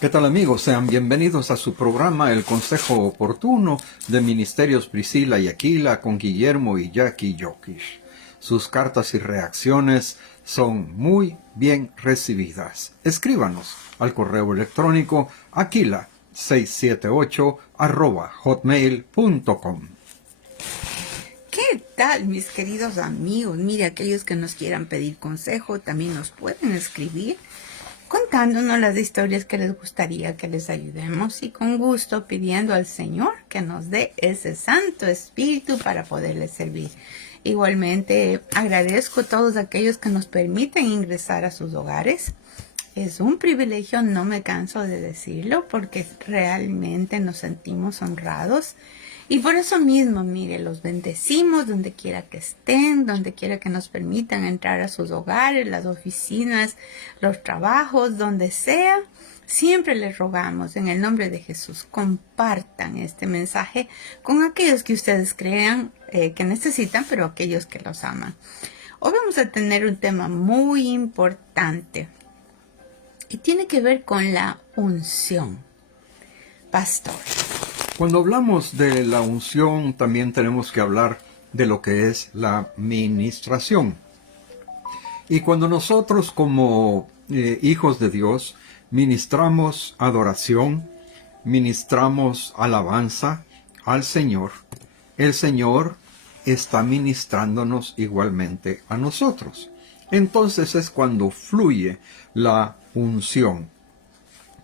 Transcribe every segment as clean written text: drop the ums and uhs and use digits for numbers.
¿Qué tal, amigos? Sean bienvenidos a su programa El Consejo Oportuno de Ministerios Priscila y Aquila con Guillermo y Jackie Jokish. Sus cartas y reacciones son muy bien recibidas. Escríbanos al correo electrónico aquila678@hotmail.com. ¿Qué tal, mis queridos amigos? Mire, aquellos que nos quieran pedir consejo también nos pueden escribir contándonos las historias que les gustaría que les ayudemos y con gusto pidiendo al Señor que nos dé ese Santo Espíritu para poderles servir. Igualmente agradezco a todos aquellos que nos permiten ingresar a sus hogares. Es un privilegio, no me canso de decirlo, porque realmente nos sentimos honrados. Y por eso mismo, mire, los bendecimos donde quiera que estén, donde quiera que nos permitan entrar a sus hogares, las oficinas, los trabajos, donde sea. Siempre les rogamos en el nombre de Jesús, compartan este mensaje con aquellos que ustedes crean que necesitan, pero aquellos que los aman. Hoy vamos a tener un tema muy importante y tiene que ver con la unción. Pastor. Cuando hablamos de la unción, también tenemos que hablar de lo que es la ministración. Y cuando nosotros como hijos de Dios ministramos adoración, ministramos alabanza al Señor, el Señor está ministrándonos igualmente a nosotros. Entonces es cuando fluye la unción.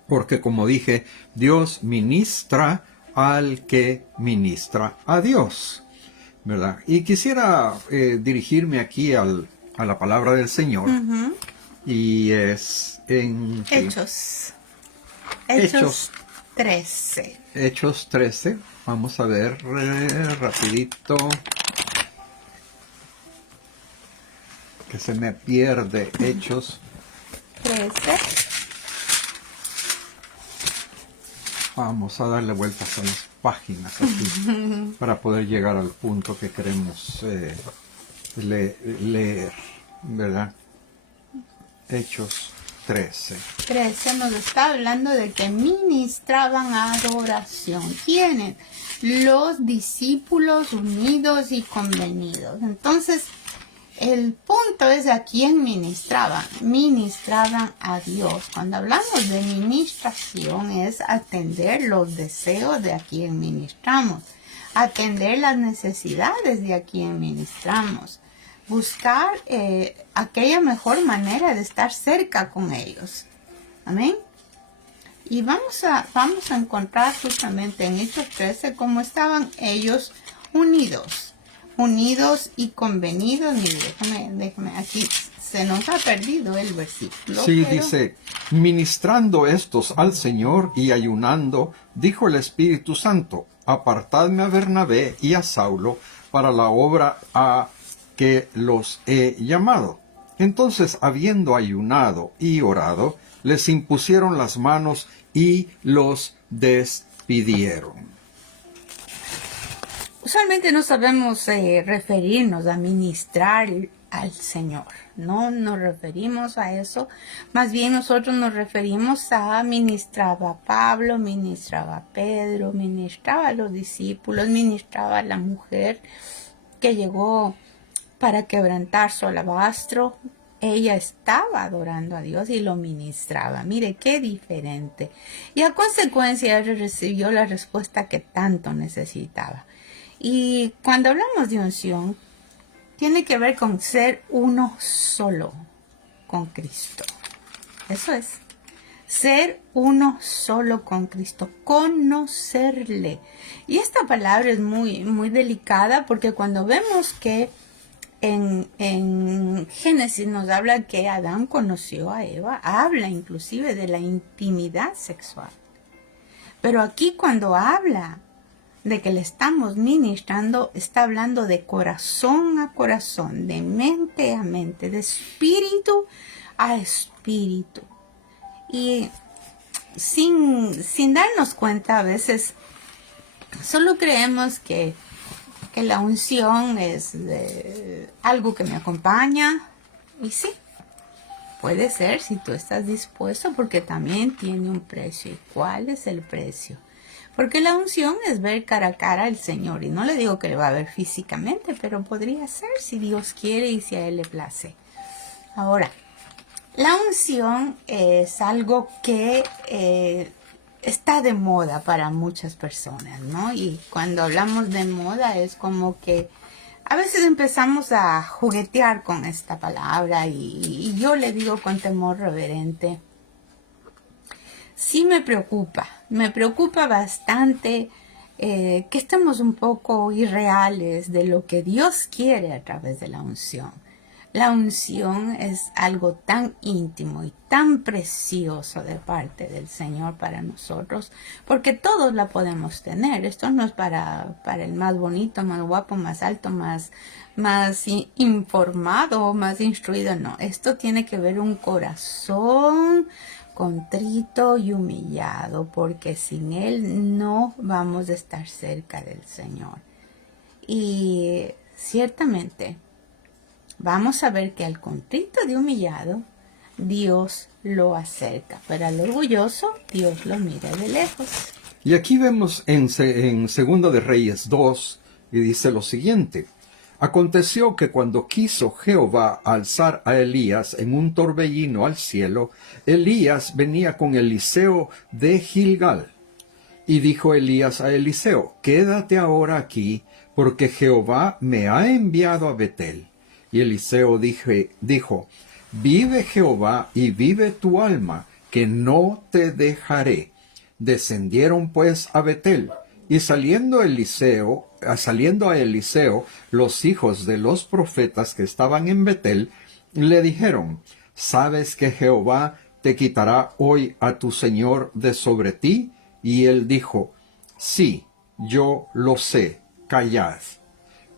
Porque como dije, Dios ministra al que ministra a Dios, ¿verdad? Y quisiera dirigirme aquí a la palabra del Señor. Y es en Hechos 13. Hechos 13. Vamos a ver rapidito, que se me pierde. Hechos 13. Vamos a darle vueltas a las páginas aquí para poder llegar al punto que queremos leer, ¿verdad? Hechos 13. 13 nos está hablando de que ministraban adoración. ¿Quiénes? Los discípulos unidos y convenidos. Entonces, el punto es a quién ministraban. Ministraban a Dios. Cuando hablamos de ministración es atender los deseos de a quien ministramos, atender las necesidades de a quien ministramos, buscar aquella mejor manera de estar cerca con ellos. Amén. Y vamos a encontrar justamente en Hechos 13 cómo estaban ellos unidos y convenidos. Mire, déjame, aquí se nos ha perdido el versículo. Sí, dice, ministrando estos al Señor y ayunando, dijo el Espíritu Santo, apartadme a Bernabé y a Saulo para la obra a que los he llamado. Entonces, habiendo ayunado y orado, les impusieron las manos y los despidieron. Usualmente no sabemos referirnos a ministrar al Señor. No nos referimos a eso. Más bien nosotros nos referimos a ministraba Pablo, ministraba Pedro, ministraba a los discípulos, ministraba a la mujer que llegó para quebrantar su alabastro. Ella estaba adorando a Dios y lo ministraba. Mire qué diferente. Y a consecuencia él recibió la respuesta que tanto necesitaba. Y cuando hablamos de unción, tiene que ver con ser uno solo con Cristo. Eso es. Ser uno solo con Cristo. Conocerle. Y esta palabra es muy, muy delicada porque cuando vemos que en Génesis nos habla que Adán conoció a Eva, habla inclusive de la intimidad sexual. Pero aquí cuando habla de que le estamos ministrando, está hablando de corazón a corazón, de mente a mente, de espíritu a espíritu. Y sin darnos cuenta, a veces solo creemos que la unción es algo que me acompaña. Y sí, Puede ser si tú estás dispuesto, porque también tiene un precio. ¿Y cuál es el precio? Porque la unción es ver cara a cara al Señor. Y no le digo que le va a ver físicamente, pero podría ser si Dios quiere y si a Él le place. Ahora, la unción es algo que está de moda para muchas personas, ¿no? Y cuando hablamos de moda es como que a veces empezamos a juguetear con esta palabra y yo le digo con temor reverente, sí me preocupa bastante que estemos un poco irreales de lo que Dios quiere a través de la unción. La unción es algo tan íntimo y tan precioso de parte del Señor para nosotros, porque todos la podemos tener. Esto no es para el más bonito, más guapo, más alto, más informado, más instruido. No, esto tiene que ver un corazón contrito y humillado, porque sin Él no vamos a estar cerca del Señor. Y ciertamente vamos a ver que al contrito y humillado Dios lo acerca, pero al orgulloso Dios lo mira de lejos. Y aquí vemos en Segunda de Reyes 2, y dice lo siguiente: Aconteció que cuando quiso Jehová alzar a Elías en un torbellino al cielo, Elías venía con Eliseo de Gilgal. Y dijo Elías a Eliseo: Quédate ahora aquí, porque Jehová me ha enviado a Betel. Y Eliseo dijo: Vive Jehová y vive tu alma, que no te dejaré. Descendieron pues a Betel, y saliendo a Eliseo, los hijos de los profetas que estaban en Betel, le dijeron: ¿Sabes que Jehová te quitará hoy a tu señor de sobre ti? Y él dijo: Sí, yo lo sé, callad.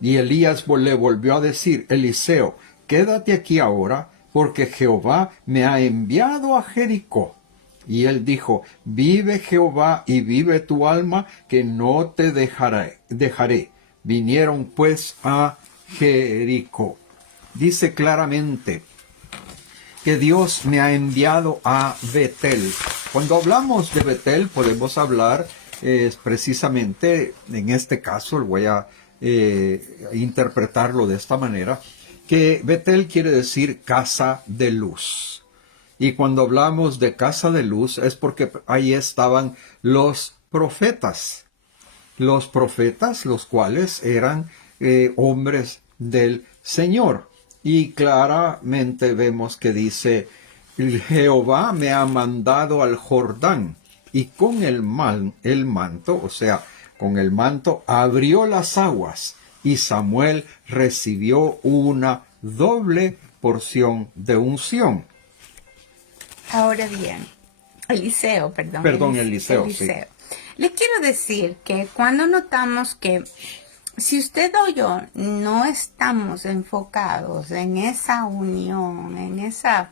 Y Elías le volvió a decir: Eliseo, quédate aquí ahora, porque Jehová me ha enviado a Jericó. Y él dijo: Vive Jehová y vive tu alma, que no te dejaré. Vinieron pues a Jericó. Dice claramente que Dios me ha enviado a Betel. Cuando hablamos de Betel podemos hablar precisamente, en este caso voy a interpretarlo de esta manera, que Betel quiere decir casa de luz. Y cuando hablamos de casa de luz es porque ahí estaban los profetas, los cuales eran hombres del Señor. Y claramente vemos que dice: Jehová me ha mandado al Jordán, y con el manto, o sea, con el manto abrió las aguas, y Samuel recibió una doble porción de unción. Ahora bien, Eliseo. Sí. Le quiero decir que cuando notamos que si usted o yo no estamos enfocados en esa unión, en esa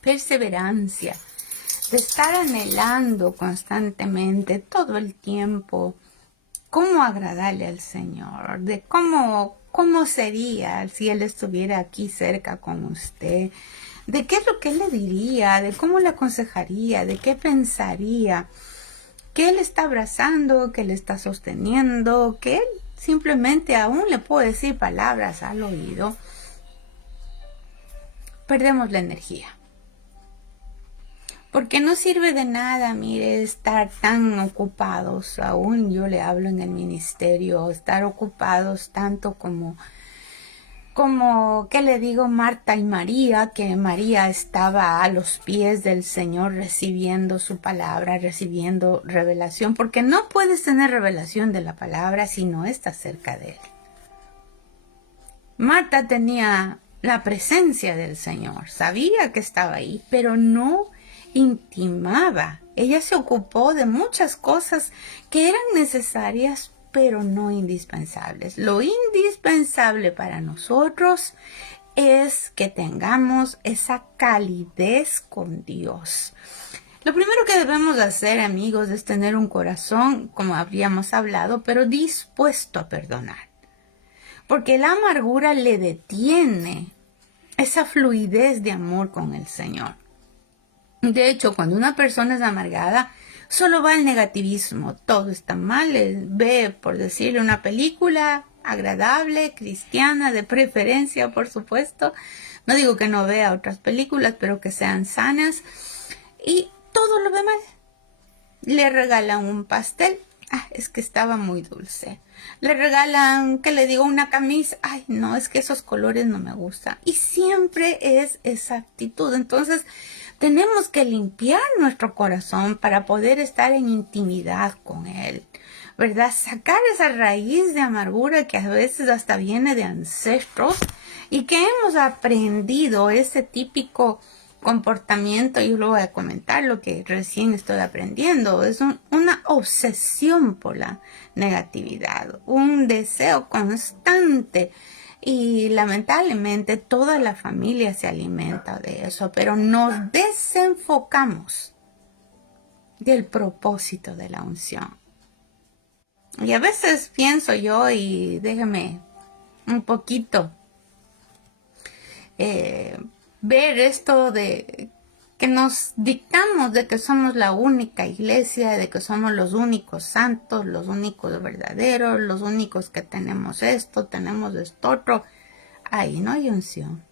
perseverancia, de estar anhelando constantemente, todo el tiempo, cómo agradarle al Señor, de cómo sería si Él estuviera aquí cerca con usted, de qué es lo que Él le diría, de cómo le aconsejaría, de qué pensaría, que Él está abrazando, que le está sosteniendo, que Él simplemente aún le puede decir palabras al oído, perdemos la energía. Porque no sirve de nada, mire, estar tan ocupados, aún yo le hablo en el ministerio, estar ocupados tanto como, ¿qué le digo? Marta y María, que María estaba a los pies del Señor recibiendo su palabra, recibiendo revelación, porque no puedes tener revelación de la palabra si no estás cerca de Él. Marta tenía la presencia del Señor, sabía que estaba ahí, pero no intimaba. Ella se ocupó de muchas cosas que eran necesarias, pero no indispensables. Lo indispensable para nosotros es que tengamos esa calidez con Dios. Lo primero que debemos hacer, amigos, es tener un corazón, como habríamos hablado, pero dispuesto a perdonar. Porque la amargura le detiene esa fluidez de amor con el Señor. De hecho, cuando una persona es amargada, solo va al negativismo, todo está mal, ve, por decirle, una película agradable, cristiana, de preferencia, por supuesto. No digo que no vea otras películas, pero que sean sanas, y todo lo ve mal. Le regalan un pastel, es que estaba muy dulce. Le regalan, ¿qué le digo? Una camisa, ay, no, es que esos colores no me gustan. Y siempre es esa actitud. Entonces, tenemos que limpiar nuestro corazón para poder estar en intimidad con Él, ¿verdad? Sacar esa raíz de amargura que a veces hasta viene de ancestros y que hemos aprendido ese típico comportamiento. Yo lo voy a comentar, lo que recién estoy aprendiendo, es una obsesión por la negatividad, un deseo constante. Y lamentablemente toda la familia se alimenta de eso, pero nos desenfocamos del propósito de la unción. Y a veces pienso yo, y déjeme un poquito ver esto de que nos dictamos de que somos la única iglesia, de que somos los únicos santos, los únicos verdaderos, los únicos que tenemos esto, tenemos esto otro. Ahí no hay unción.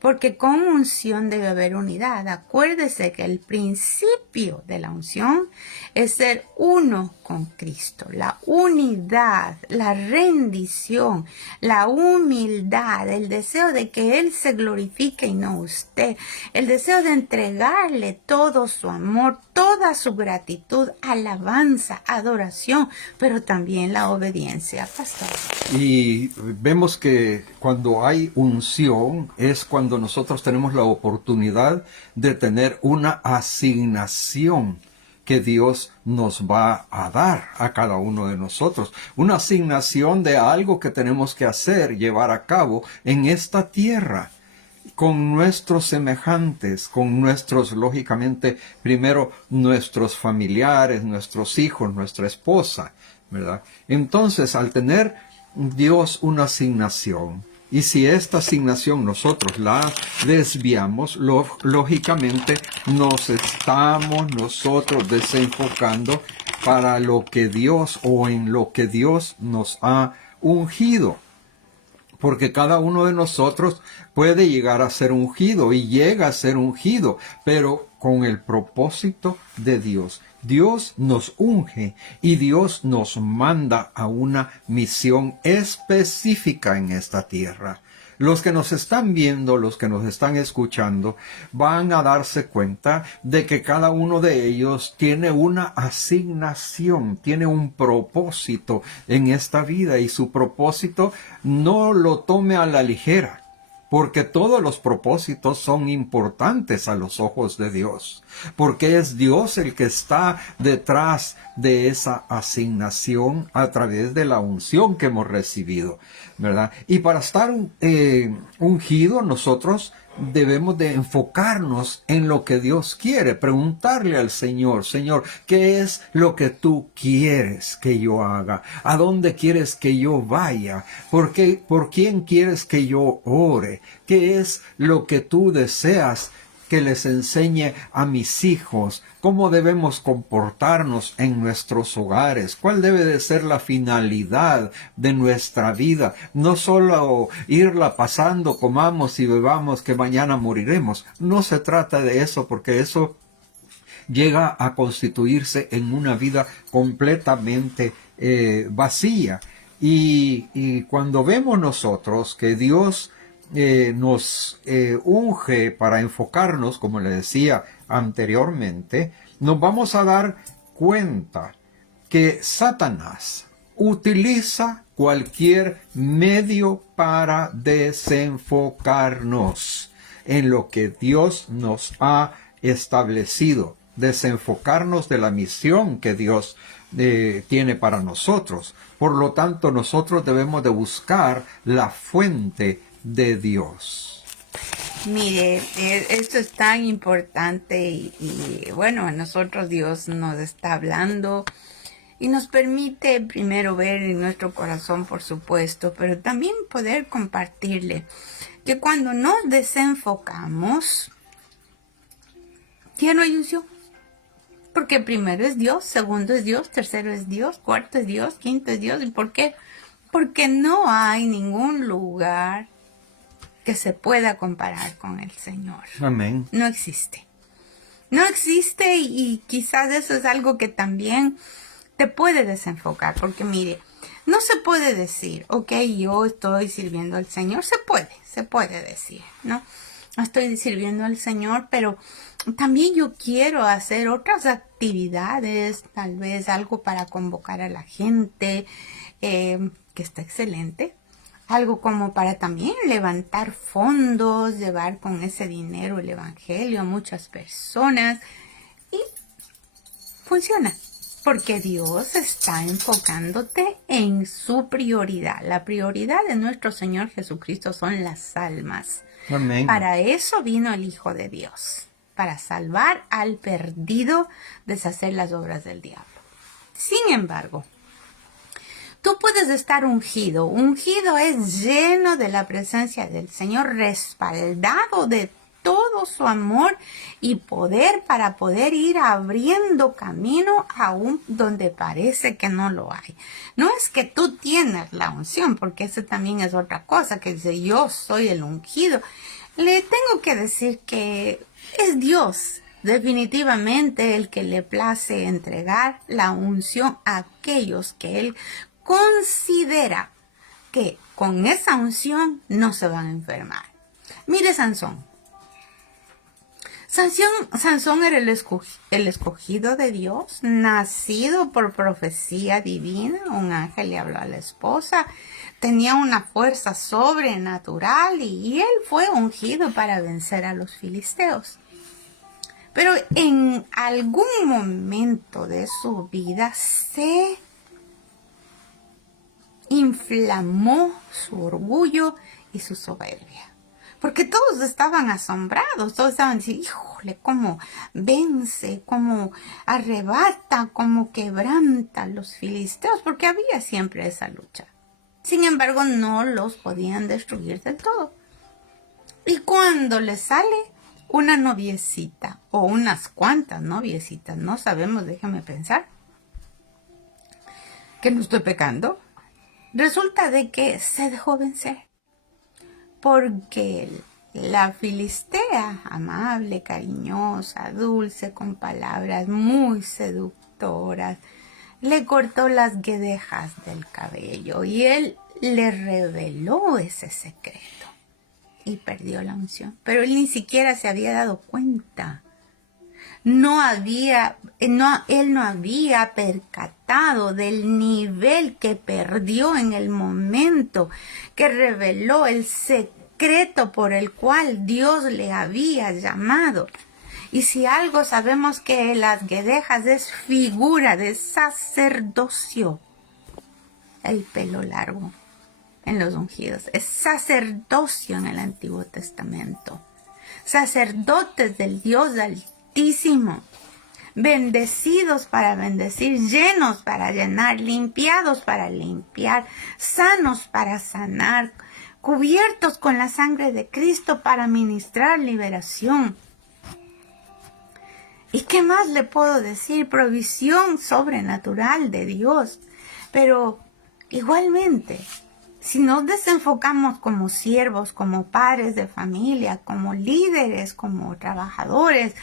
Porque con unción debe haber unidad. Acuérdese que el principio de la unción es ser uno con Cristo. La unidad, la rendición, la humildad, el deseo de que Él se glorifique y no usted. El deseo de entregarle todo su amor, toda su gratitud, alabanza, adoración, pero también la obediencia, pastor. Y vemos que cuando hay unción es cuando nosotros tenemos la oportunidad de tener una asignación que Dios nos va a dar a cada uno de nosotros. Una asignación de algo que tenemos que hacer, llevar a cabo en esta tierra, con nuestros semejantes, con nuestros, lógicamente, primero nuestros familiares, nuestros hijos, nuestra esposa, ¿verdad? Entonces, al tener Dios una asignación, y si esta asignación nosotros la desviamos, lógicamente nos estamos nosotros desenfocando para lo que Dios o en lo que Dios nos ha ungido. Porque cada uno de nosotros puede llegar a ser ungido y llega a ser ungido, pero con el propósito de Dios. Dios nos unge y Dios nos manda a una misión específica en esta tierra. Los que nos están viendo, los que nos están escuchando, van a darse cuenta de que cada uno de ellos tiene una asignación, tiene un propósito en esta vida, y su propósito no lo tome a la ligera, porque todos los propósitos son importantes a los ojos de Dios, porque es Dios el que está detrás de esa asignación a través de la unción que hemos recibido, ¿verdad? Y para estar ungido, nosotros debemos de enfocarnos en lo que Dios quiere, preguntarle al Señor, Señor, ¿qué es lo que tú quieres que yo haga? ¿A dónde quieres que yo vaya? ¿Por quién quieres que yo ore? ¿Qué es lo que tú deseas que les enseñe a mis hijos? ¿Cómo debemos comportarnos en nuestros hogares? ¿Cuál debe de ser la finalidad de nuestra vida? No solo irla pasando, comamos y bebamos, que mañana moriremos. No se trata de eso, porque eso llega a constituirse en una vida completamente vacía. Y cuando vemos nosotros que Dios nos unge para enfocarnos, como le decía anteriormente, nos vamos a dar cuenta que Satanás utiliza cualquier medio para desenfocarnos en lo que Dios nos ha establecido, desenfocarnos de la misión que Dios tiene para nosotros. Por lo tanto, nosotros debemos de buscar la fuente de Dios. Mire, esto es tan importante y bueno, a nosotros Dios nos está hablando y nos permite primero ver en nuestro corazón, por supuesto, pero también poder compartirle. que cuando nos desenfocamos, ya no hay unción. Porque primero es Dios, segundo es Dios, tercero es Dios, cuarto es Dios, quinto es Dios. ¿Y por qué? Porque no hay ningún lugar que se pueda comparar con el Señor. Amén. No existe. No existe, y quizás eso es algo que también te puede desenfocar. Porque mire, no se puede decir, ok, yo estoy sirviendo al Señor. Se puede decir, ¿no? Estoy sirviendo al Señor, pero también yo quiero hacer otras actividades, tal vez algo para convocar a la gente, que está excelente. Algo como para también levantar fondos, llevar con ese dinero el evangelio a muchas personas. Y funciona, porque Dios está enfocándote en su prioridad. La prioridad de nuestro Señor Jesucristo son las almas. Amén. Para eso vino el Hijo de Dios, para salvar al perdido, deshacer las obras del diablo. Sin embargo, tú puedes estar ungido. Ungido es lleno de la presencia del Señor, respaldado de todo su amor y poder para poder ir abriendo camino aún donde parece que no lo hay. No es que tú tienes la unción, porque eso también es otra cosa, que dice yo soy el ungido. Le tengo que decir que es Dios definitivamente el que le place entregar la unción a aquellos que Él considera que con esa unción no se van a enfermar. Mire Sansón. Sansón era el escogido de Dios, nacido por profecía divina. Un ángel le habló a la esposa. Tenía una fuerza sobrenatural y él fue ungido para vencer a los filisteos. Pero en algún momento de su vida se inflamó su orgullo y su soberbia. Porque todos estaban asombrados, todos estaban diciendo, híjole, cómo vence, cómo arrebata, cómo quebranta a los filisteos, porque había siempre esa lucha. Sin embargo, no los podían destruir del todo. Y cuando le sale una noviecita, o unas cuantas noviecitas, no sabemos, déjame pensar, que no estoy pecando, resulta de que se dejó vencer. Porque la filistea, amable, cariñosa, dulce, con palabras muy seductoras, le cortó las guedejas del cabello y él le reveló ese secreto y perdió la unción. Pero él ni siquiera se había dado cuenta. Él no había percatado del nivel que perdió en el momento que reveló el secreto por el cual Dios le había llamado. Y si algo sabemos, que las guedejas es figura de sacerdocio. El pelo largo en los ungidos es sacerdocio en el Antiguo Testamento. Sacerdotes del Dios Altísimo, bendecidos para bendecir, llenos para llenar, limpiados para limpiar, sanos para sanar, cubiertos con la sangre de Cristo para ministrar liberación. ¿Y qué más le puedo decir? Provisión sobrenatural de Dios. Pero igualmente, si nos desenfocamos como siervos, como padres de familia, como líderes, como trabajadores,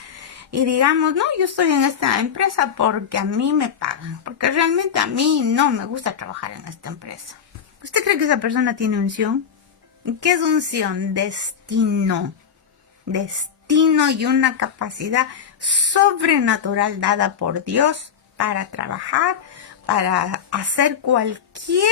y digamos, no, yo estoy en esta empresa porque a mí me pagan, porque realmente a mí no me gusta trabajar en esta empresa. ¿Usted cree que esa persona tiene unción? ¿Qué es unción? Destino y una capacidad sobrenatural dada por Dios para trabajar, para hacer cualquier,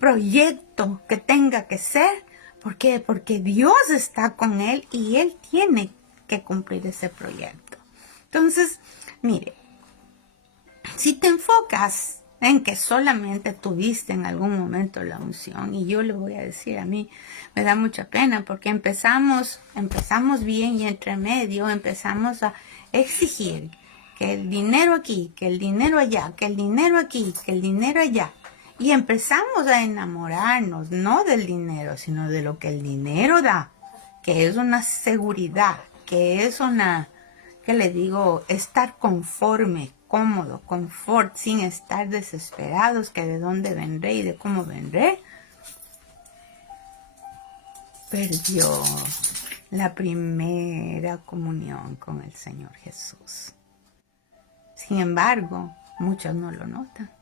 proyecto que tenga que ser. ¿Por qué? Porque Dios está con él y él tiene que cumplir ese proyecto. Entonces, mire, si te enfocas en que solamente tuviste en algún momento la unción, y yo le voy a decir, a mí me da mucha pena porque empezamos bien y entre medio empezamos a exigir que el dinero aquí, que el dinero allá, que el dinero aquí, que el dinero allá. Y empezamos a enamorarnos, no del dinero, sino de lo que el dinero da, que es una seguridad, que es una, ¿qué le digo? Estar conforme, cómodo, confort, sin estar desesperados, que de dónde vendré y de cómo vendré. Perdió la primera comunión con el Señor Jesús. Sin embargo, muchos no lo notan.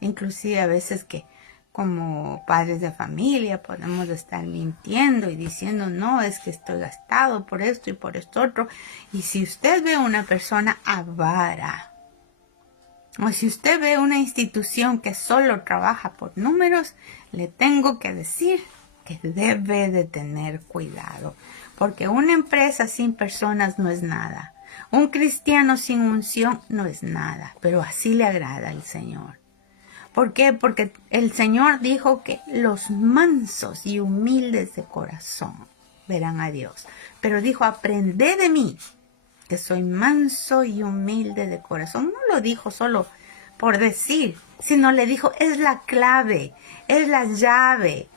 Inclusive a veces que como padres de familia podemos estar mintiendo y diciendo, no, es que estoy gastado por esto y por esto otro. Y si usted ve una persona avara, o si usted ve una institución que solo trabaja por números, le tengo que decir que debe de tener cuidado, porque una empresa sin personas no es nada. Un cristiano sin unción no es nada, pero así le agrada al Señor. ¿Por qué? Porque el Señor dijo que los mansos y humildes de corazón verán a Dios. Pero dijo, aprended de mí, que soy manso y humilde de corazón. No lo dijo solo por decir, sino le dijo, es la clave, es la llave,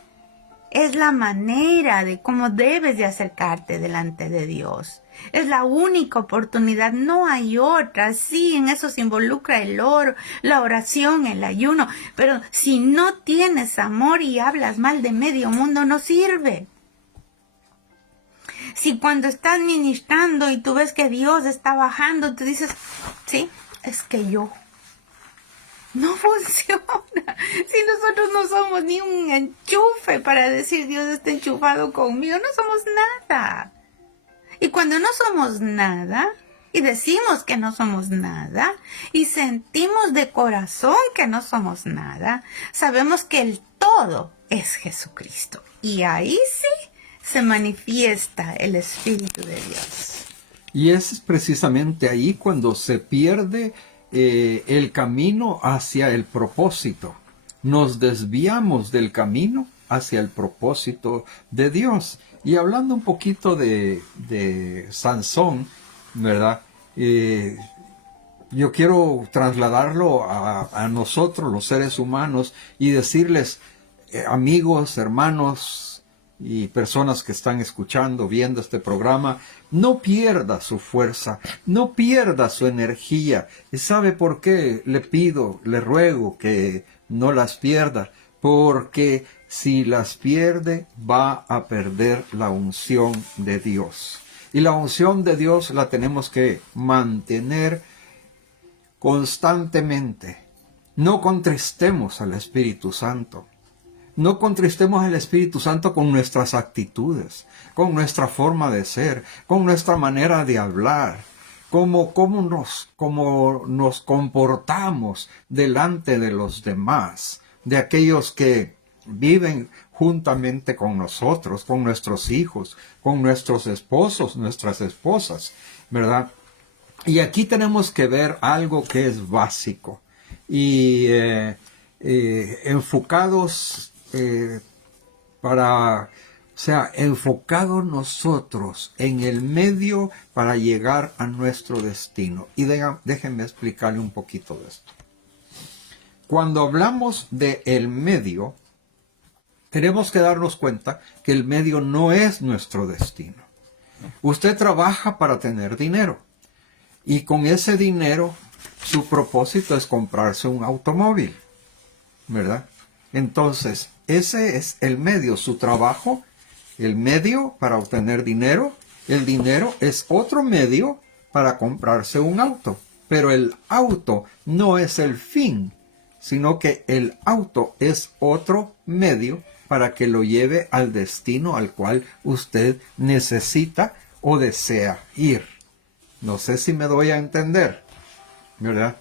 es la manera de cómo debes de acercarte delante de Dios. Es la única oportunidad, no hay otra. Sí, en eso se involucra el oro, la oración, el ayuno. Pero si no tienes amor y hablas mal de medio mundo, no sirve. Si cuando estás ministrando y tú ves que Dios está bajando, tú dices, sí, es que yo. No funciona. Si nosotros no somos ni un enchufe para decir Dios está enchufado conmigo, no somos nada. Y cuando no somos nada, y decimos que no somos nada, y sentimos de corazón que no somos nada, sabemos que el todo es Jesucristo. Y ahí sí se manifiesta el Espíritu de Dios. Y es precisamente ahí cuando se pierde el camino hacia el propósito. Nos desviamos del camino hacia el propósito de Dios. Y hablando un poquito de Sansón, ¿verdad? Yo quiero trasladarlo a nosotros, los seres humanos, y decirles, amigos, hermanos y personas que están escuchando, viendo este programa, no pierda su fuerza, no pierda su energía. ¿Y sabe por qué? Le pido, le ruego que no las pierda, porque si las pierde va a perder la unción de Dios. Y la unción de Dios la tenemos que mantener constantemente. No contristemos al Espíritu Santo. No contristemos al Espíritu Santo con nuestras actitudes, con nuestra forma de ser, con nuestra manera de hablar, cómo nos comportamos delante de los demás, de aquellos que viven juntamente con nosotros, con nuestros hijos, con nuestros esposos, nuestras esposas, ¿verdad? Y aquí tenemos que ver algo que es básico y enfocados enfocados nosotros en el medio para llegar a nuestro destino. Y déjenme explicarle un poquito de esto. Cuando hablamos de el medio, tenemos que darnos cuenta que el medio no es nuestro destino. Usted trabaja para tener dinero y con ese dinero su propósito es comprarse un automóvil, ¿verdad? Entonces, ese es el medio, su trabajo, el medio para obtener dinero. El dinero es otro medio para comprarse un auto, pero el auto no es el fin, sino que el auto es otro medio para que lo lleve al destino al cual usted necesita o desea ir. No sé si me doy a entender, ¿verdad?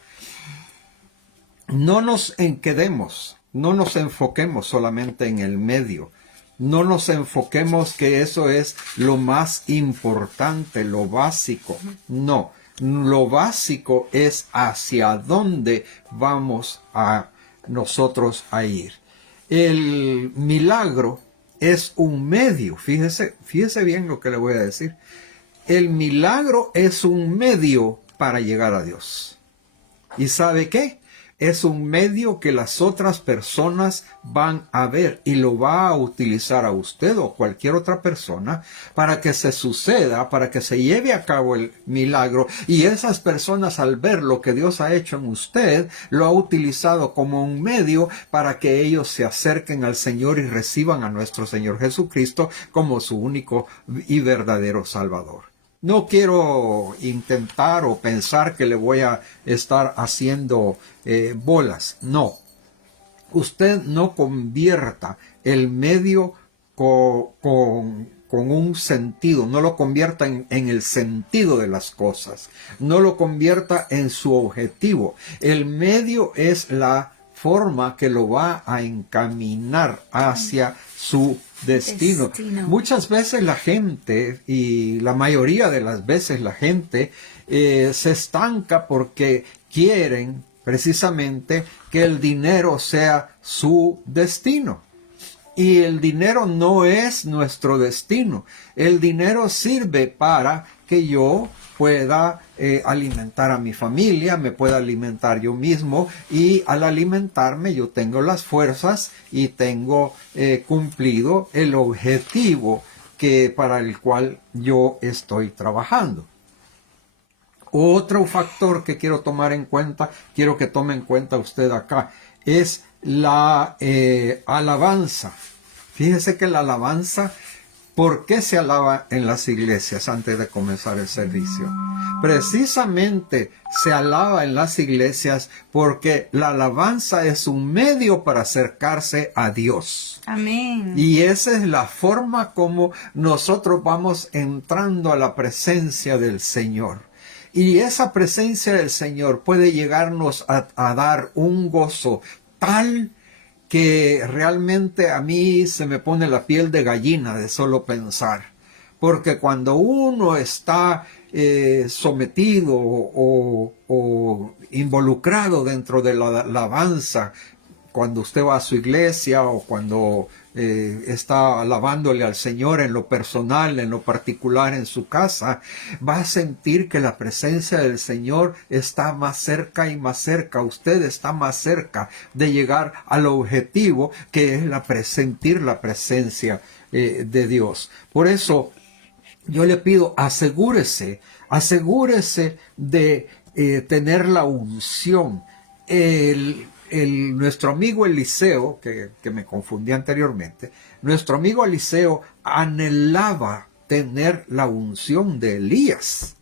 No nos enquedemos, no nos enfoquemos solamente en el medio. No nos enfoquemos que eso es lo más importante, lo básico. No, lo básico es hacia dónde vamos a nosotros a ir. El milagro es un medio. Fíjese bien lo que le voy a decir. El milagro es un medio para llegar a Dios. ¿Y sabe qué? es un medio que las otras personas van a ver y lo va a utilizar a usted o cualquier otra persona para que se suceda, para que se lleve a cabo el milagro. Y esas personas, al ver lo que Dios ha hecho en usted, lo ha utilizado como un medio para que ellos se acerquen al Señor y reciban a nuestro Señor Jesucristo como su único y verdadero Salvador. No quiero intentar o pensar que le voy a estar haciendo bolas. No. Usted no convierta el medio con un sentido. No lo convierta en el sentido de las cosas. No lo convierta en su objetivo. El medio es la forma que lo va a encaminar hacia su destino. Muchas veces la gente, y la mayoría de las veces la gente, se estanca porque quieren precisamente que el dinero sea su destino. Y el dinero no es nuestro destino. El dinero sirve para que yo pueda alimentar a mi familia, me pueda alimentar yo mismo, y al alimentarme yo tengo las fuerzas y tengo cumplido el objetivo para el cual yo estoy trabajando. Otro factor que quiero tomar en cuenta, quiero que tome en cuenta usted acá, es la alabanza. Fíjese que la alabanza, ¿por qué se alaba en las iglesias antes de comenzar el servicio? Precisamente se alaba en las iglesias porque la alabanza es un medio para acercarse a Dios. Amén. Y esa es la forma como nosotros vamos entrando a la presencia del Señor. Y esa presencia del Señor puede llegarnos a dar un gozo tal que realmente a mí se me pone la piel de gallina de solo pensar. Porque cuando uno está sometido o involucrado dentro de la alabanza, cuando usted va a su iglesia o cuando está alabándole al Señor en lo personal, en lo particular en su casa, va a sentir que la presencia del Señor está más cerca y más cerca. Usted está más cerca de llegar al objetivo, que es sentir la presencia de Dios. Por eso yo le pido, asegúrese de tener la unción. Nuestro amigo Eliseo, que me confundí anteriormente, nuestro amigo Eliseo anhelaba tener la unción de Elías.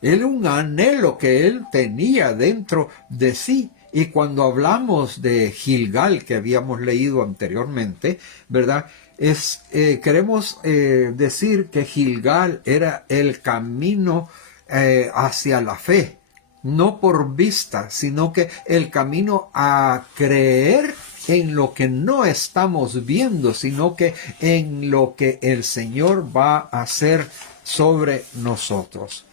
Era un anhelo que él tenía dentro de sí. Y cuando hablamos de Gilgal, que habíamos leído anteriormente, ¿verdad? Queremos decir que Gilgal era el camino hacia la fe. No por vista, sino que el camino a creer en lo que no estamos viendo, sino que en lo que el Señor va a hacer sobre nosotros.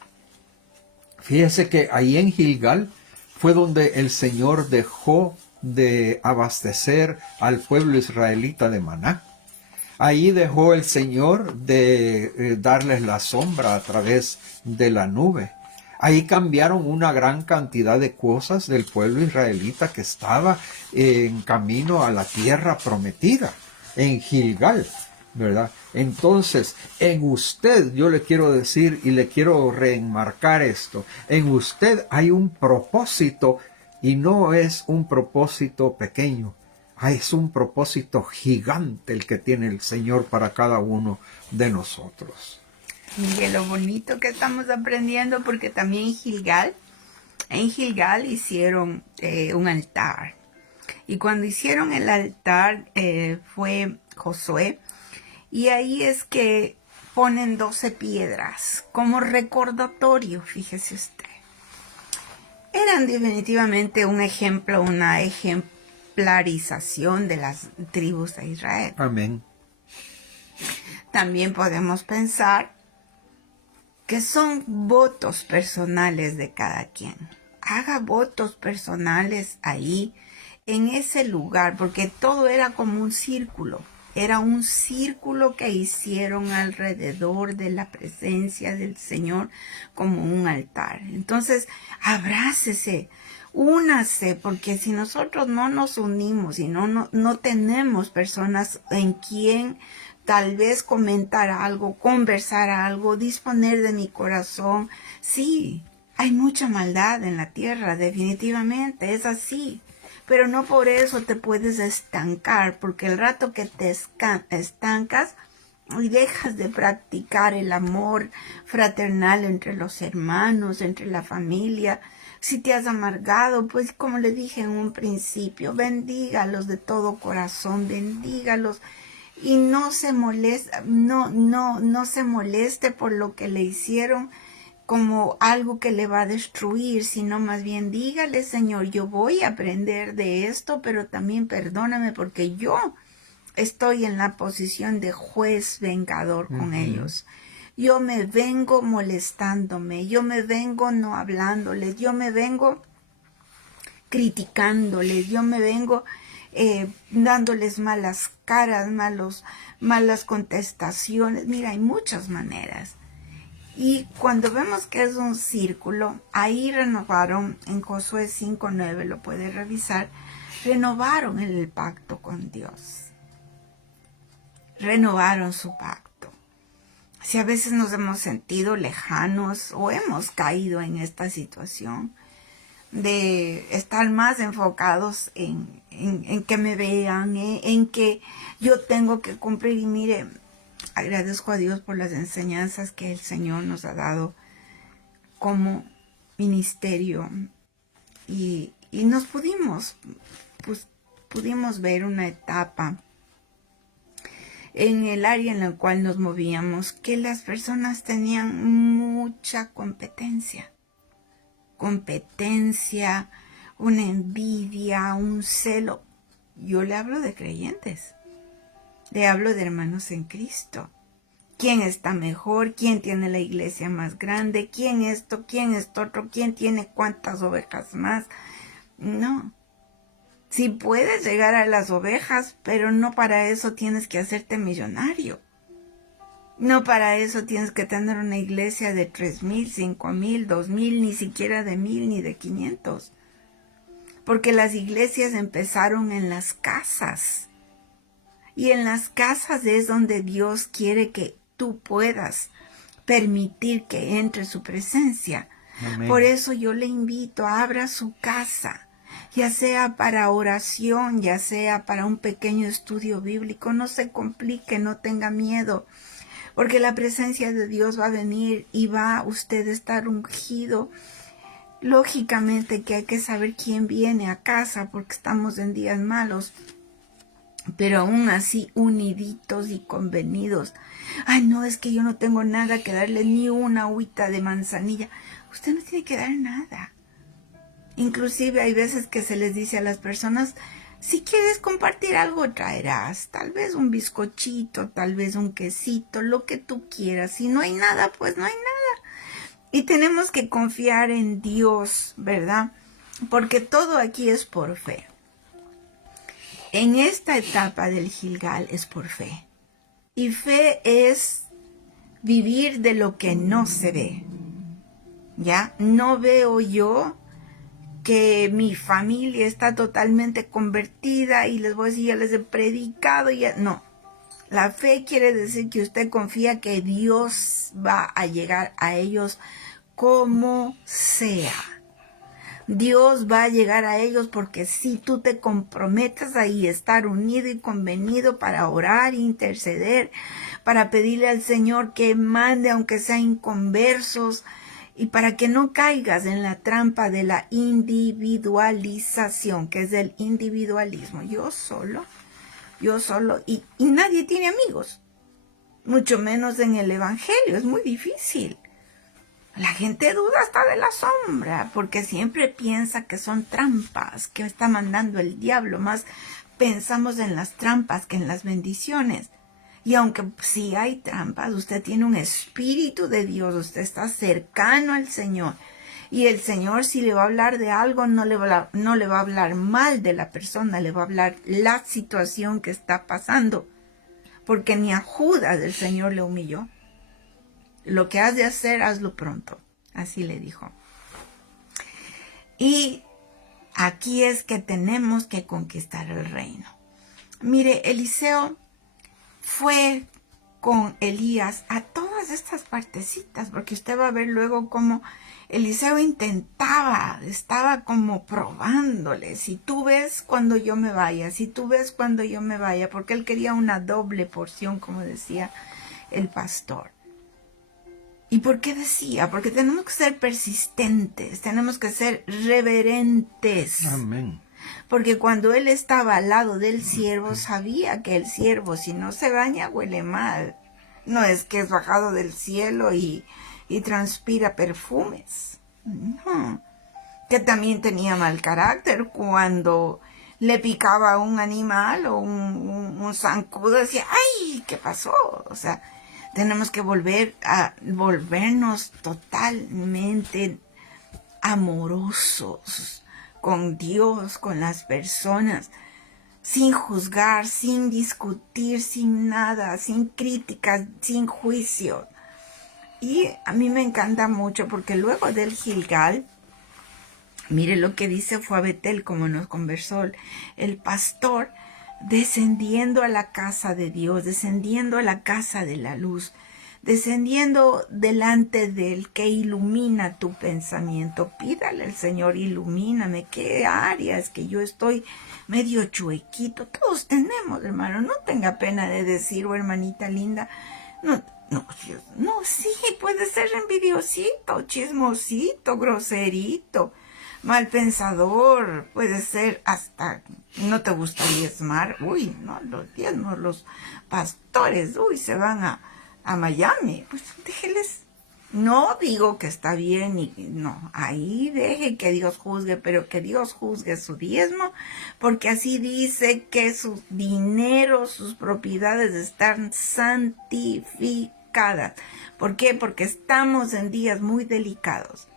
Fíjese que ahí en Gilgal fue donde el Señor dejó de abastecer al pueblo israelita de maná. Ahí dejó el Señor de darles la sombra a través de la nube. Ahí cambiaron una gran cantidad de cosas del pueblo israelita que estaba en camino a la tierra prometida, en Gilgal, ¿verdad? Entonces, en usted, yo le quiero decir y le quiero reenmarcar esto, en usted hay un propósito, y no es un propósito pequeño, es un propósito gigante el que tiene el Señor para cada uno de nosotros. Mire lo bonito que estamos aprendiendo, porque también en Gilgal hicieron un altar. Y cuando hicieron el altar fue Josué. Y ahí es que ponen 12 piedras como recordatorio, fíjese usted. Eran definitivamente un ejemplo, una ejemplarización de las tribus de Israel. Amén. También podemos pensar que son votos personales de cada quien. Haga votos personales ahí, en ese lugar, porque todo era como un círculo. Era un círculo que hicieron alrededor de la presencia del Señor como un altar. Entonces, abrácese. únase, porque si nosotros no nos unimos y no tenemos personas en quien tal vez comentar algo, conversar algo, disponer de mi corazón, sí, hay mucha maldad en la tierra, definitivamente, es así. Pero no por eso te puedes estancar, porque el rato que te estancas y dejas de practicar el amor fraternal entre los hermanos, entre la familia, si te has amargado, pues como le dije en un principio, bendígalos de todo corazón, bendígalos y no se moleste, no se moleste por lo que le hicieron como algo que le va a destruir, sino más bien dígale, Señor, yo voy a aprender de esto, pero también perdóname porque yo estoy en la posición de juez vengador con ellos. Yo me vengo molestándome, yo me vengo no hablándoles, yo me vengo criticándoles, yo me vengo dándoles malas caras, malas contestaciones. Mira, hay muchas maneras. Y cuando vemos que es un círculo, ahí renovaron, en Josué 5:9, lo puede revisar, renovaron el pacto con Dios. Renovaron su pacto. Si a veces nos hemos sentido lejanos o hemos caído en esta situación de estar más enfocados en que me vean, en que yo tengo que cumplir. Y mire, agradezco a Dios por las enseñanzas que el Señor nos ha dado como ministerio y nos pudimos ver una etapa en el área en la cual nos movíamos, que las personas tenían mucha competencia, una envidia, un celo. Yo le hablo de creyentes, le hablo de hermanos en Cristo. ¿Quién está mejor? ¿Quién tiene la iglesia más grande? ¿Quién esto? ¿Quién esto otro? ¿Quién tiene cuántas ovejas más? No. Sí puedes llegar a las ovejas, pero no para eso tienes que hacerte millonario. No para eso tienes que tener una iglesia de 3,000, 5,000, 2,000, ni siquiera de 1,000 ni de 500. Porque las iglesias empezaron en las casas. Y en las casas es donde Dios quiere que tú puedas permitir que entre su presencia. Amén. Por eso yo le invito, abra su casa. Ya sea para oración, ya sea para un pequeño estudio bíblico, no se complique, no tenga miedo, porque la presencia de Dios va a venir y va usted a estar ungido. Lógicamente que hay que saber quién viene a casa, porque estamos en días malos, pero aún así uniditos y convenidos. Ay, no, es que yo no tengo nada que darle, ni una agüita de manzanilla. Usted no tiene que dar nada. Inclusive hay veces que se les dice a las personas, si quieres compartir algo traerás, tal vez un bizcochito, tal vez un quesito, lo que tú quieras. Si no hay nada, pues no hay nada. Y tenemos que confiar en Dios, ¿verdad? Porque todo aquí es por fe. En esta etapa del Gilgal es por fe. Y fe es vivir de lo que no se ve. ¿Ya? No veo yo que mi familia está totalmente convertida y les voy a decir, ya les he predicado, no. La fe quiere decir que usted confía que Dios va a llegar a ellos como sea. Dios va a llegar a ellos porque si tú te comprometes ahí estar unido y convenido para orar e interceder, para pedirle al Señor que mande aunque sea inconversos, y para que no caigas en la trampa de la individualización, que es el individualismo. Yo solo, y nadie tiene amigos, mucho menos en el Evangelio, es muy difícil. La gente duda hasta de la sombra, porque siempre piensa que son trampas, que está mandando el diablo, más pensamos en las trampas que en las bendiciones. Y aunque sí hay trampas, usted tiene un espíritu de Dios, usted está cercano al Señor. Y el Señor, si le va a hablar de algo, no le va a hablar mal de la persona, le va a hablar la situación que está pasando. Porque ni a Judas el Señor le humilló. Lo que has de hacer, hazlo pronto. Así le dijo. Y aquí es que tenemos que conquistar el reino. Mire, Eliseo fue con Elías a todas estas partecitas, porque usted va a ver luego cómo Eliseo estaba como probándole, si tú ves cuando yo me vaya, si tú ves cuando yo me vaya, porque él quería una doble porción, como decía el pastor. ¿Y por qué decía? Porque tenemos que ser persistentes, tenemos que ser reverentes. Amén. Porque cuando él estaba al lado del siervo, sabía que el siervo, si no se baña, huele mal. No es que es bajado del cielo y transpira perfumes. No. Que también tenía mal carácter cuando le picaba a un animal o un zancudo, decía, ¡ay! ¿Qué pasó? O sea, tenemos que volvernos totalmente amorosos con Dios, con las personas, sin juzgar, sin discutir, sin nada, sin críticas, sin juicio. Y a mí me encanta mucho porque luego del Gilgal, mire lo que dice, fue a Betel, como nos conversó el pastor, descendiendo a la casa de Dios, descendiendo a la casa de la luz, descendiendo delante del que ilumina tu pensamiento. Pídale al Señor, ilumíname, qué áreas que yo estoy medio chuequito. Todos tenemos, hermano, no tenga pena de decir, hermanita linda, no, sí, puede ser envidiosito, chismosito, groserito, mal pensador, puede ser hasta no te gusta diezmar. Uy, no, los diezmos, los pastores, se van a Miami. Pues déjeles. No digo que está bien, no, ahí deje que Dios juzgue, pero que Dios juzgue su diezmo, porque así dice que su dinero, sus propiedades están santificadas. ¿Por qué? Porque estamos en días muy delicados.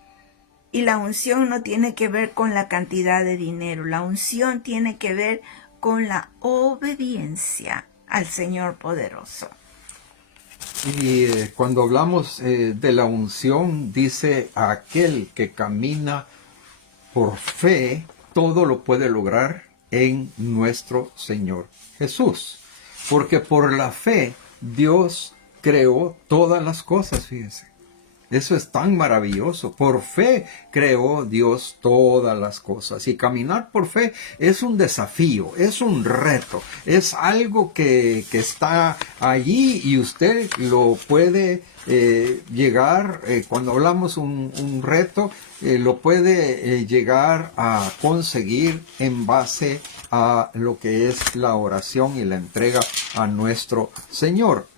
Y la unción no tiene que ver con la cantidad de dinero, la unción tiene que ver con la obediencia al Señor poderoso. Y cuando hablamos de la unción, dice aquel que camina por fe, todo lo puede lograr en nuestro Señor Jesús. Porque por la fe Dios creó todas las cosas, fíjense. Eso es tan maravilloso. Por fe creó Dios todas las cosas. Y caminar por fe es un desafío, es un reto, es algo que está allí y usted lo puede llegar, cuando hablamos un reto, lo puede llegar a conseguir en base a lo que es la oración y la entrega a nuestro Señor.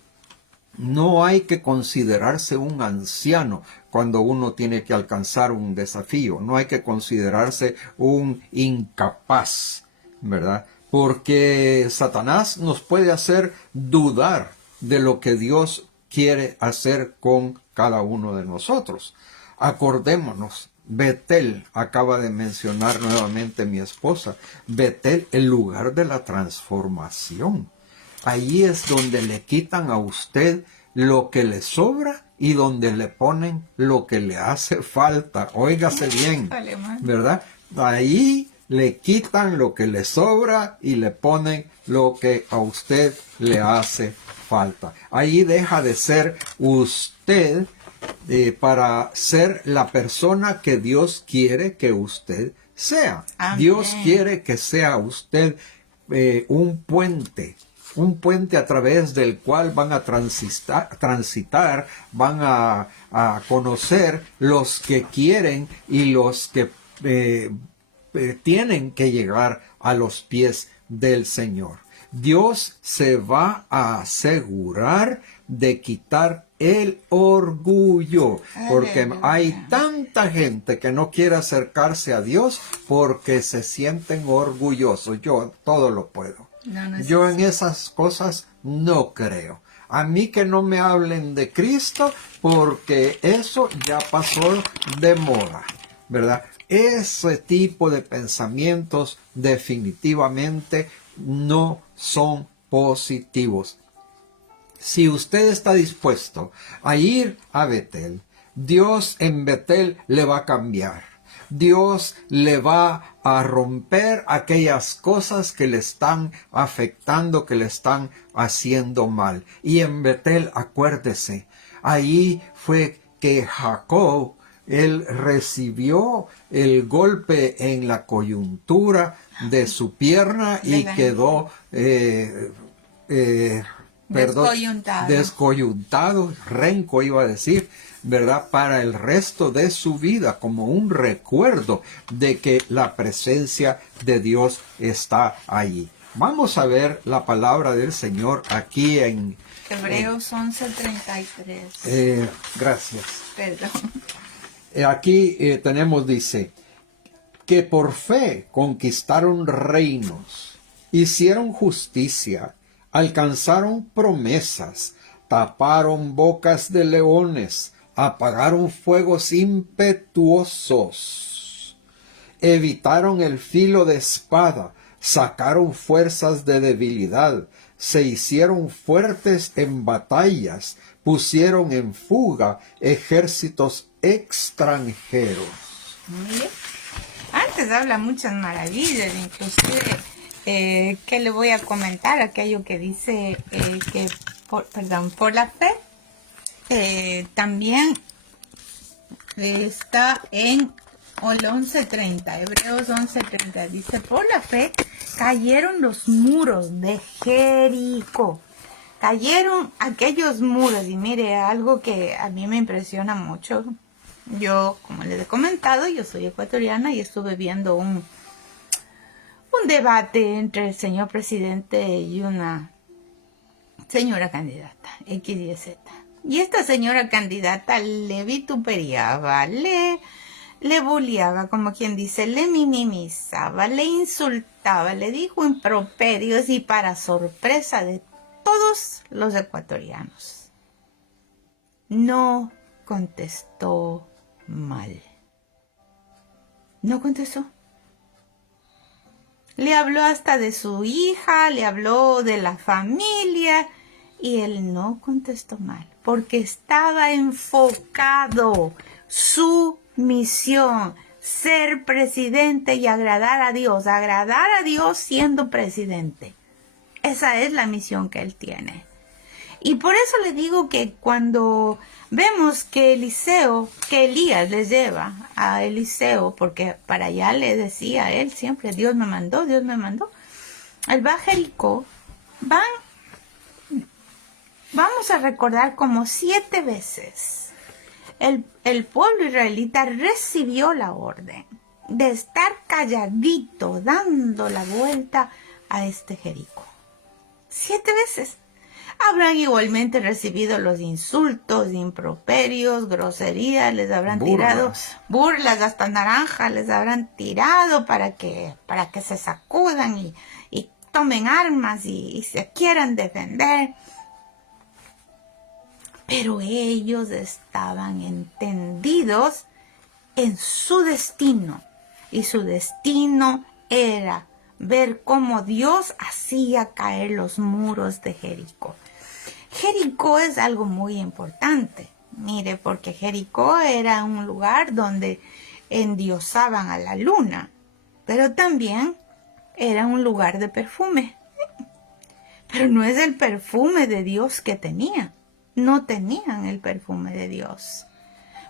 No hay que considerarse un anciano cuando uno tiene que alcanzar un desafío. No hay que considerarse un incapaz, ¿verdad? Porque Satanás nos puede hacer dudar de lo que Dios quiere hacer con cada uno de nosotros. Acordémonos, Betel, acaba de mencionar nuevamente mi esposa, Betel, el lugar de la transformación. Allí es donde le quitan a usted lo que le sobra y donde le ponen lo que le hace falta. Óigase bien, ¿verdad? Ahí le quitan lo que le sobra y le ponen lo que a usted le hace falta. Ahí deja de ser usted para ser la persona que Dios quiere que usted sea. Amén. Dios quiere que sea usted un puente a través del cual van a transitar, van a conocer los que quieren y los que tienen que llegar a los pies del Señor. Dios se va a asegurar de quitar el orgullo, porque hay tanta gente que no quiere acercarse a Dios porque se sienten orgullosos. Yo todo lo puedo. Yo en esas cosas no creo. A mí que no me hablen de Cristo porque eso ya pasó de moda, ¿verdad? Ese tipo de pensamientos definitivamente no son positivos. Si usted está dispuesto a ir a Betel, Dios en Betel le va a cambiar. Dios le va a romper aquellas cosas que le están afectando, que le están haciendo mal. Y en Betel, acuérdese, ahí fue que Jacob, él recibió el golpe en la coyuntura de su pierna y quedó descoyuntado, renco iba a decir, ¿verdad? Para el resto de su vida, como un recuerdo de que la presencia de Dios está allí. Vamos a ver la palabra del Señor aquí en Hebreos 11:33. Gracias. Perdón. Aquí tenemos, dice, que por fe conquistaron reinos, hicieron justicia, alcanzaron promesas, taparon bocas de leones, apagaron fuegos impetuosos, evitaron el filo de espada, sacaron fuerzas de debilidad, se hicieron fuertes en batallas, pusieron en fuga ejércitos extranjeros. Mire, antes habla muchas maravillas, inclusive que le voy a comentar aquello que dice que por la fe también está en el 11:30, Hebreos 11:30, dice, por la fe cayeron los muros de Jericó. Cayeron aquellos muros, y mire, algo que a mí me impresiona mucho. Yo, como les he comentado, yo soy ecuatoriana y estuve viendo un debate entre el señor presidente y una señora candidata, X, Y, Z. Y esta señora candidata le vituperiaba, le bulleaba, como quien dice, le minimizaba, le insultaba, le dijo improperios y para sorpresa de todos los ecuatorianos, no contestó mal. No contestó. Le habló hasta de su hija, le habló de la familia y él no contestó mal porque estaba enfocado su misión, ser presidente y agradar a Dios siendo presidente. Esa es la misión que él tiene. Y por eso le digo que cuando vemos que Elías les lleva a Eliseo, porque para allá le decía a él siempre, Dios me mandó. Él va a Jericó, vamos a recordar como 7 veces el pueblo israelita recibió la orden de estar calladito, dando la vuelta a este Jericó. 7 veces. Habrán igualmente recibido los insultos, improperios, groserías, les habrán tirado burlas, hasta naranjas les habrán tirado para que se sacudan y tomen armas y se quieran defender. Pero ellos estaban entendidos en su destino, y su destino era ver cómo Dios hacía caer los muros de Jericó. Jericó es algo muy importante, mire, porque Jericó era un lugar donde endiosaban a la luna, pero también era un lugar de perfume. Pero no es el perfume de Dios que tenían, no tenían el perfume de Dios.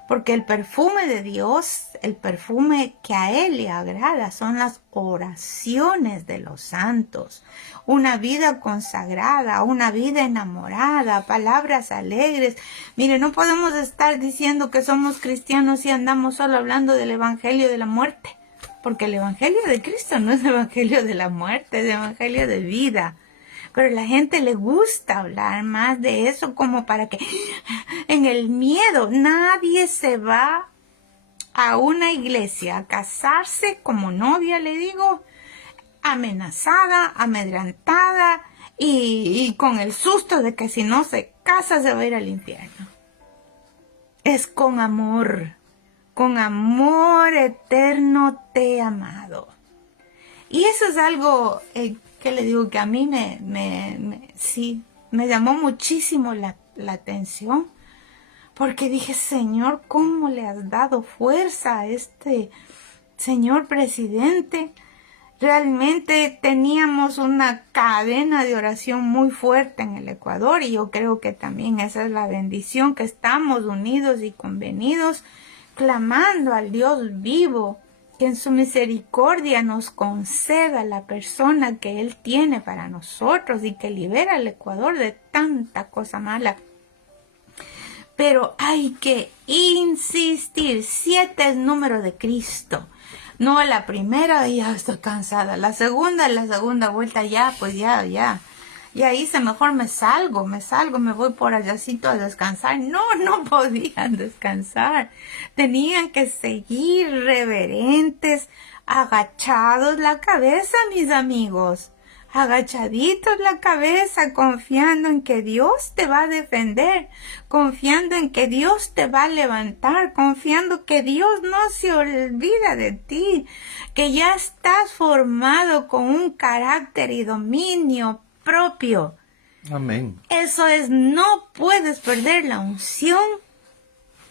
Porque el perfume de Dios, el perfume que a Él le agrada, son las oraciones de los santos. Una vida consagrada, una vida enamorada, palabras alegres. Mire, no podemos estar diciendo que somos cristianos y andamos solo hablando del evangelio de la muerte. Porque el evangelio de Cristo no es el evangelio de la muerte, es el evangelio de vida. Pero a la gente le gusta hablar más de eso, como para que en el miedo nadie se va a una iglesia a casarse como novia, le digo, amenazada, amedrentada y con el susto de que si no se casa se va a ir al infierno. Es con amor eterno te he amado. Y eso es algo que le digo que a mí me llamó muchísimo la atención, porque dije, Señor, ¿cómo le has dado fuerza a este señor presidente, realmente teníamos una cadena de oración muy fuerte en el Ecuador y yo creo que también esa es la bendición, que estamos unidos y convenidos, clamando al Dios vivo, que en su misericordia nos conceda la persona que Él tiene para nosotros y que libera al Ecuador de tanta cosa mala. Pero hay que insistir. 7 es número de Cristo. No, la primera ya estoy cansada. La segunda vuelta ya, pues ya. Ya hice, mejor me salgo, me voy por allácito a descansar. No podían descansar. Tenían que seguir reverentes, agachados la cabeza, mis amigos. Agachaditos la cabeza, confiando en que Dios te va a defender, confiando en que Dios te va a levantar, confiando que Dios no se olvida de ti, que ya estás formado con un carácter y dominio propio. Amén. Eso es, no puedes perder la unción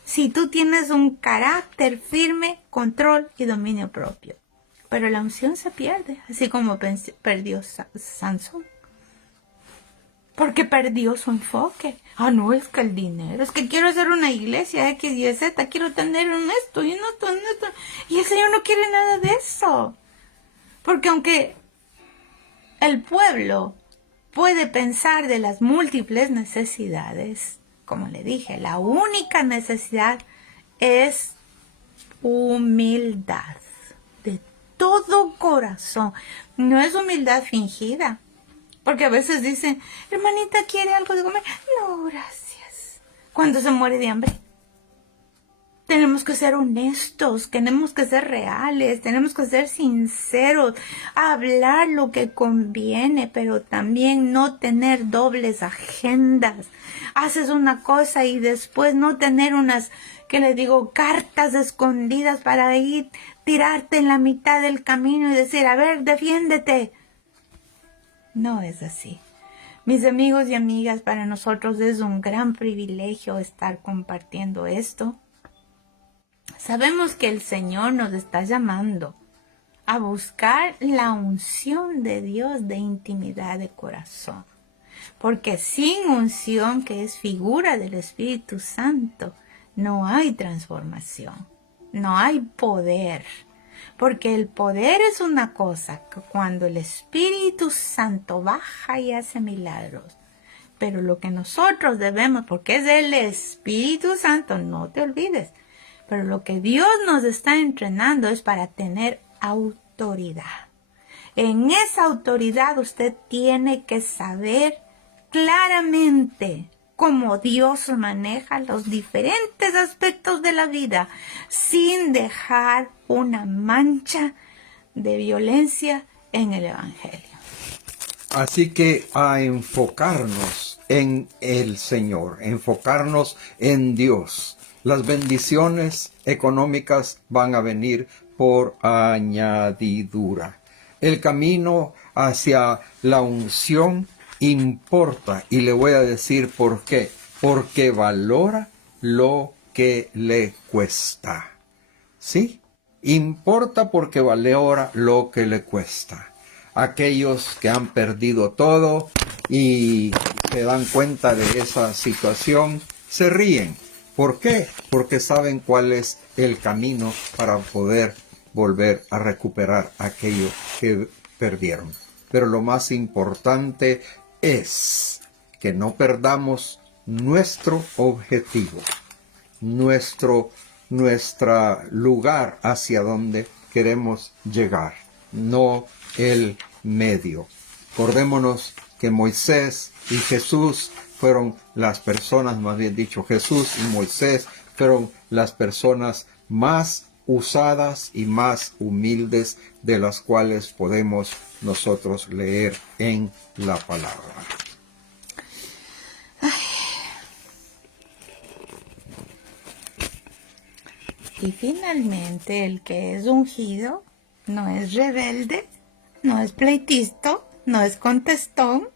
si tú tienes un carácter firme, control y dominio propio. Pero la unción se pierde, así como perdió Sansón. Porque perdió su enfoque. No, es que el dinero, es que quiero hacer una iglesia X, Y, Z, quiero tener esto y esto. Y el Señor no quiere nada de eso. Porque aunque el pueblo puede pensar de las múltiples necesidades, como le dije, la única necesidad es humildad. Todo corazón. No es humildad fingida. Porque a veces dicen, hermanita, ¿quiere algo de comer? No, gracias. Cuando se muere de hambre. Tenemos que ser honestos, tenemos que ser reales, tenemos que ser sinceros, hablar lo que conviene, pero también no tener dobles agendas. Haces una cosa y después no tener unas, que les digo, cartas escondidas para ir, tirarte en la mitad del camino y decir, a ver, defiéndete. No es así. Mis amigos y amigas, para nosotros es un gran privilegio estar compartiendo esto. Sabemos que el Señor nos está llamando a buscar la unción de Dios de intimidad de corazón. Porque sin unción, que es figura del Espíritu Santo, no hay transformación, no hay poder. Porque el poder es una cosa, que cuando el Espíritu Santo baja y hace milagros. Pero lo que nosotros debemos, porque es el Espíritu Santo, no te olvides. Pero lo que Dios nos está entrenando es para tener autoridad. En esa autoridad usted tiene que saber claramente cómo Dios maneja los diferentes aspectos de la vida sin dejar una mancha de violencia en el Evangelio. Así que a enfocarnos en el Señor, enfocarnos en Dios. Las bendiciones económicas van a venir por añadidura. El camino hacia la unción importa, y le voy a decir por qué. Porque valora lo que le cuesta. ¿Sí? Importa porque valora lo que le cuesta. Aquellos que han perdido todo y se dan cuenta de esa situación, se ríen. ¿Por qué? Porque saben cuál es el camino para poder volver a recuperar aquello que perdieron. Pero lo más importante es que no perdamos nuestro objetivo, nuestro lugar hacia donde queremos llegar, no el medio. Acordémonos que Moisés y Jesús fueron las personas, más bien dicho, Jesús y Moisés fueron las personas más usadas y más humildes de las cuales podemos nosotros leer en la palabra. Y finalmente, el que es ungido no es rebelde, no es pleitisto, no es contestón,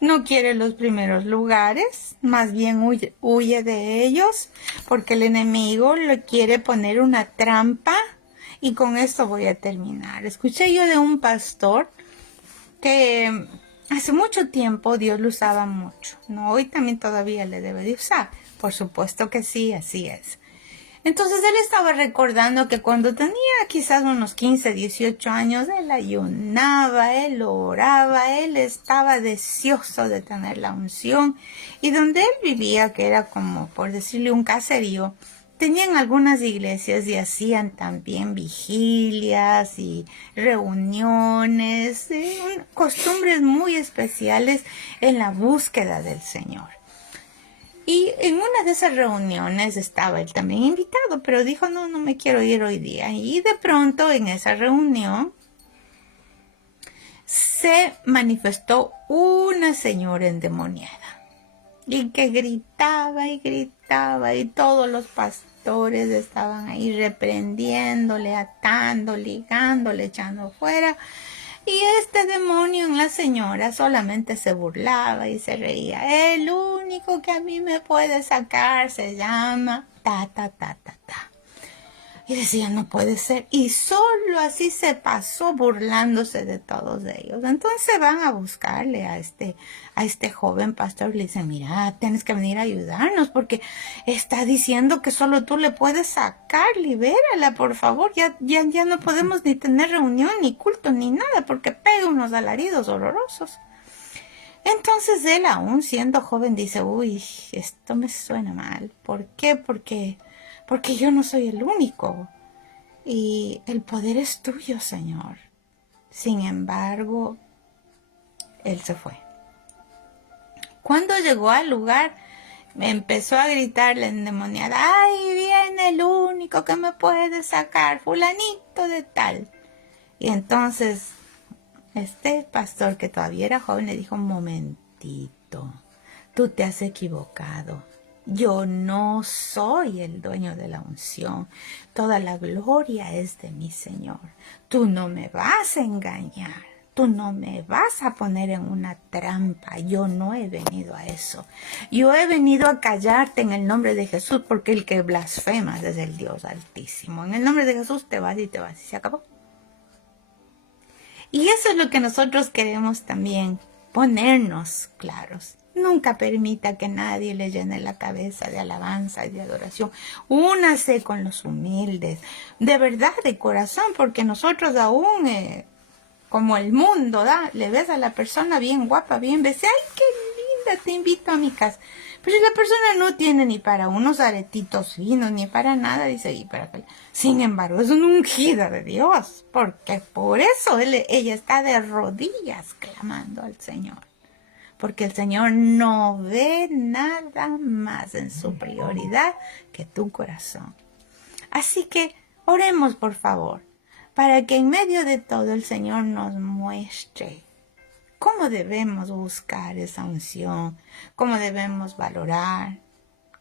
no quiere los primeros lugares, más bien huye de ellos, porque el enemigo le quiere poner una trampa Y con esto voy a terminar. Escuché yo de un pastor que hace mucho tiempo Dios lo usaba mucho, ¿no? Hoy también todavía le debe de usar. Por supuesto que sí, así es. Entonces él estaba recordando que cuando tenía quizás unos 15, 18 años, él ayunaba, él oraba, él estaba deseoso de tener la unción. Y donde él vivía, que era como, por decirle, un caserío, tenían algunas iglesias y hacían también vigilias y reuniones, costumbres muy especiales en la búsqueda del Señor. Y en una de esas reuniones estaba él también invitado, pero dijo, no me quiero ir hoy día. Y de pronto en esa reunión se manifestó una señora endemoniada y que gritaba y gritaba y todos los pastores estaban ahí reprendiéndole, atando, ligándole, echando fuera. Y este demonio en la señora solamente se burlaba y se reía. El único que a mí me puede sacar se llama ta. Y decía, no puede ser. Y solo así se pasó burlándose de todos ellos. Entonces van a buscarle a este joven pastor. Le dicen, mira, tienes que venir a ayudarnos porque está diciendo que solo tú le puedes sacar. Libérala, por favor. Ya no podemos ni tener reunión, ni culto, ni nada porque pega unos alaridos horrorosos. Entonces él, aún siendo joven, dice, uy, esto me suena mal. ¿Por qué? Porque yo no soy el único. Y el poder es tuyo, Señor. Sin embargo, él se fue. Cuando llegó al lugar, me empezó a gritar la endemoniada, ¡ay, viene el único que me puede sacar, fulanito de tal! Y entonces, este pastor, que todavía era joven, le dijo, un momentito, tú te has equivocado. Yo no soy el dueño de la unción. Toda la gloria es de mi Señor. Tú no me vas a engañar. Tú no me vas a poner en una trampa. Yo no he venido a eso. Yo he venido a callarte en el nombre de Jesús, porque el que blasfema es el Dios Altísimo. En el nombre de Jesús te vas y te vas. Y se acabó. Y eso es lo que nosotros queremos también, ponernos claros. Nunca permita que nadie le llene la cabeza de alabanza y de adoración. Únase con los humildes, de verdad, de corazón, porque nosotros aún, como el mundo, le ves a la persona bien guapa, bien besada, ¡ay, qué linda! Te invito a mi casa. Pero si la persona no tiene ni para unos aretitos finos, ni para nada, dice, y para qué. Sin embargo, es una ungida de Dios, porque por eso ella está de rodillas clamando al Señor. Porque el Señor no ve nada más en su prioridad que tu corazón. Así que oremos, por favor, para que en medio de todo el Señor nos muestre cómo debemos buscar esa unción, cómo debemos valorar,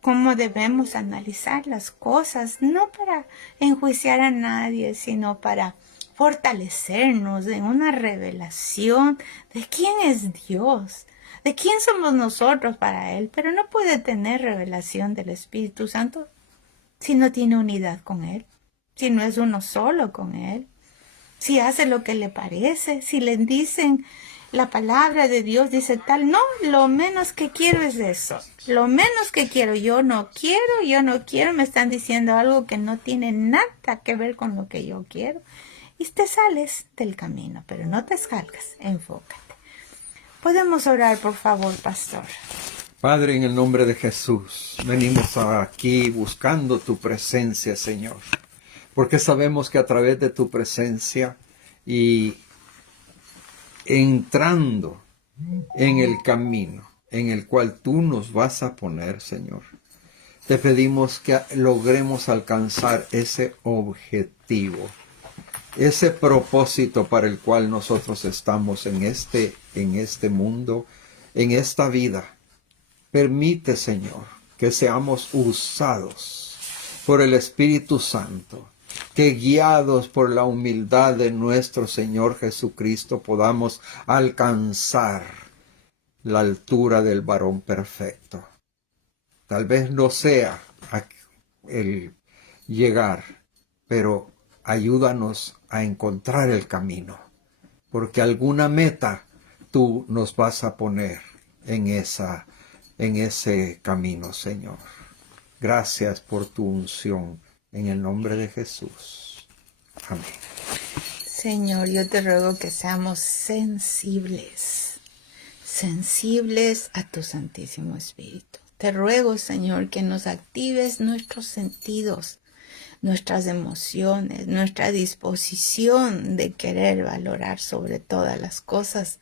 cómo debemos analizar las cosas, no para enjuiciar a nadie, sino para fortalecernos en una revelación de quién es Dios, de quién somos nosotros para Él. Pero no puede tener revelación del Espíritu Santo si no tiene unidad con Él, si no es uno solo con Él, si hace lo que le parece, si le dicen la palabra de Dios dice tal, no, lo menos que quiero es eso, lo menos que quiero, yo no quiero, me están diciendo algo que no tiene nada que ver con lo que yo quiero, y te sales del camino, pero no te salgas, enfócate. Podemos orar, por favor, pastor. Padre, en el nombre de Jesús, venimos aquí buscando tu presencia, Señor, porque sabemos que a través de tu presencia y entrando en el camino en el cual tú nos vas a poner, Señor, te pedimos que logremos alcanzar ese objetivo, ese propósito para el cual nosotros estamos en este mundo, en esta vida. Permite, Señor, que seamos usados por el Espíritu Santo, que guiados por la humildad de nuestro Señor Jesucristo podamos alcanzar la altura del varón perfecto. Tal vez no sea el llegar, pero ayúdanos a encontrar el camino, porque alguna meta tú nos vas a poner en ese camino, Señor. Gracias por tu unción, en el nombre de Jesús. Amén. Señor, yo te ruego que seamos sensibles a tu Santísimo Espíritu. Te ruego, Señor, que nos actives nuestros sentidos, nuestras emociones, nuestra disposición de querer valorar sobre todas las cosas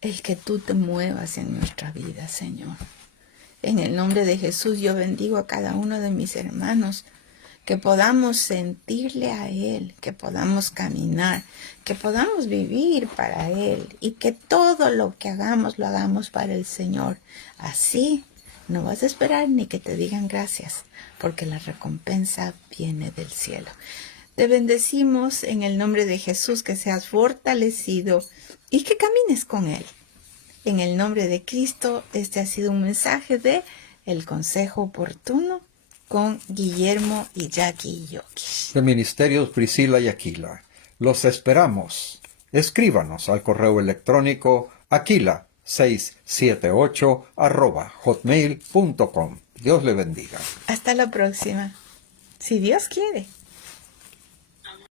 el que tú te muevas en nuestra vida, Señor. En el nombre de Jesús yo bendigo a cada uno de mis hermanos, que podamos sentirle a Él, que podamos caminar, que podamos vivir para Él y que todo lo que hagamos lo hagamos para el Señor. Así no vas a esperar ni que te digan gracias, porque la recompensa viene del cielo. Te bendecimos en el nombre de Jesús, que seas fortalecido y que camines con Él. En el nombre de Cristo, este ha sido un mensaje de El Consejo Oportuno con Guillermo y Jackie Yokish. De Ministerios Priscila y Aquila. Los esperamos. Escríbanos al correo electrónico aquila678@hotmail.com. Dios le bendiga. Hasta la próxima, si Dios quiere.